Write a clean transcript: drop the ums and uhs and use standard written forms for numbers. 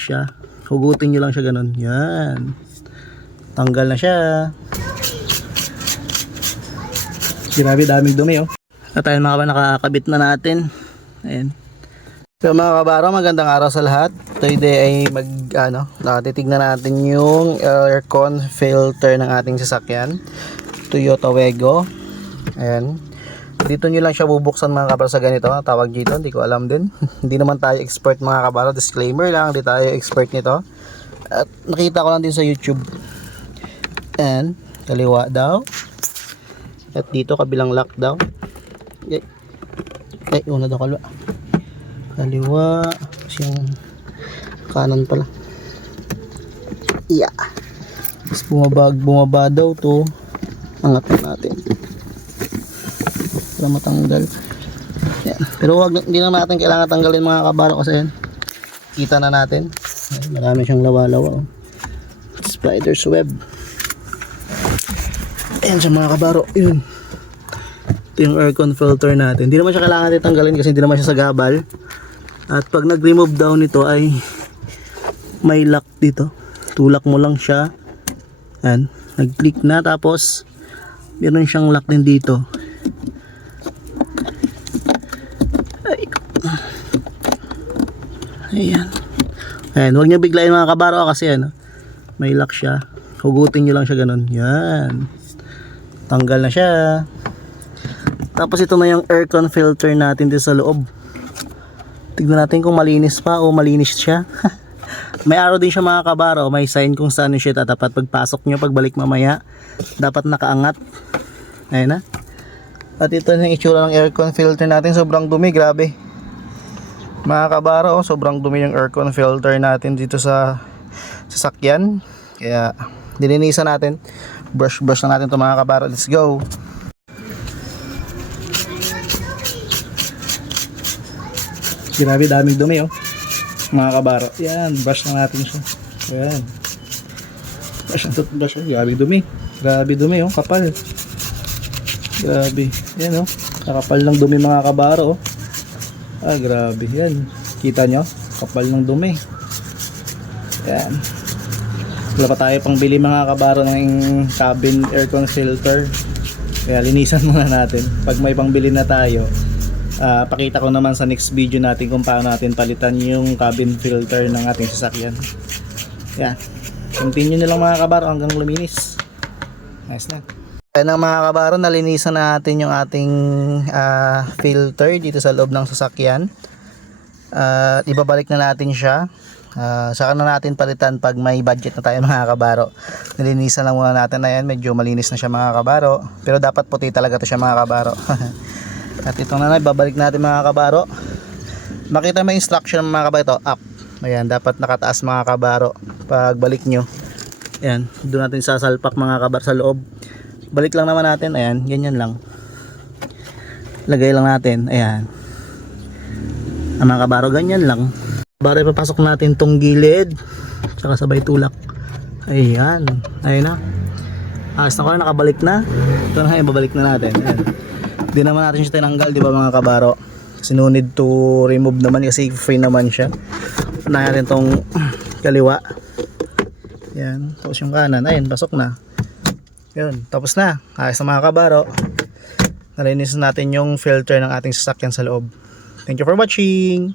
siya. Hugutin nyo lang siya ganun. Yan. Tanggal na siya. Grabe daming dumi oh. At ayun mga kabaro, nakakabit na natin. Ayan. So mga kabaro, magandang araw sa lahat. Today ay titignan natin yung aircon filter ng ating sasakyan. Toyota Wego. Ayan. Dito nyo lang siya bubuksan mga kabaro sa ganito. Tawag dito, hindi ko alam din. Hindi naman tayo expert mga kabaro. Disclaimer lang, hindi tayo expert nito. At nakita ko lang din sa YouTube. And kaliwa daw. At dito kabilang lock daw. Ay, una daw kaliwa. Kasi yung kanan pala. Yeah. Tapos bumaba daw to. Angat natin para matanggal. Yan. Pero hindi na natin kailangan tanggalin mga kabaro kasi yan. Kita na natin. Yan, marami siyang lawa-lawa. Oh. Spider's web. Ayan siya mga kabaro. Yun. Ito yung aircon filter natin. Hindi naman siya kailangan natin tanggalin kasi hindi naman siya sagabal. At pag nag-remove down nito ay may lock dito. Tulak mo lang siya. Yan. Nag-click na tapos meron siyang lock din dito. Ayan. Ayan, huwag nyo biglayin mga kabaro kasi may lock siya. Hugutin nyo lang siya ganun. Yan. Tanggal na siya. Tapos ito na yung aircon filter natin dito sa loob. Tignan natin kung malinis pa o malinis siya. May arrow din siya mga kabaro. May sign kung saan siya tatapat. Pagpasok nyo, pagbalik mamaya, dapat nakaangat. Ayan na. At ito yung itsura ng aircon filter natin. Sobrang dumi, grabe. Mga kabaro, sobrang dumi yung aircon filter natin dito sa sasakyan. Kaya dilinisan natin. Brush na natin ito mga kabaro. Let's go. Grabe daming dumi oh. Mga kabaro. Yan, brush na natin siya. Ayan. Brush. Grabe dumi. Grabe dumi oh, kapal. Grabe. Yan oh. Kakapal ng dumi mga kabaro oh. Ah, grabe. Yan. Kita nyo? Kapal ng dumi. Yan. Wala pa tayo pang bili mga kabaro ng cabin aircon filter. Kaya linisan muna natin. Pag may pang bili na tayo, pakita ko naman sa next video natin kung paano natin palitan yung cabin filter ng ating sasakyan. Yan. Continue nyo lang mga kabaro hanggang luminis. Nice na. Ayan ang mga kabaro, nalinisan natin yung ating filter dito sa loob ng sasakyan. Ibabalik na natin siya. Saka na natin palitan pag may budget na tayo mga kabaro. Nalinisan lang muna natin. Ayan, medyo malinis na siya mga kabaro. Pero dapat puti talaga to siya mga kabaro. At ito na, ibabalik natin mga kabaro. Makita may instruction mga kabaro ito, up. Ayan, dapat nakataas mga kabaro. Pag balik nyo, ayan, doon natin sasalpak mga kabaro sa loob. Balik lang naman natin, ayan, ganyan lang. Lagay lang natin, ayan. Ang mga kabaro, ganyan lang. Kabaro, ipapasok natin tong gilid. Saka sabay tulak. Ayan, ayun na. Ayos na ko na, nakabalik na. Ito na, ibabalik na natin. Ayan. Hindi naman natin siya tinanggal, di ba mga kabaro? Kasi no need to remove naman kasi free naman siya. Unahin natin tong kaliwa. Ayan, tapos yung kanan, ayun, pasok na. Yun, tapos na. Ayos na mga kabaro. Nalinis natin yung filter ng ating sasakyan sa loob. Thank you for watching.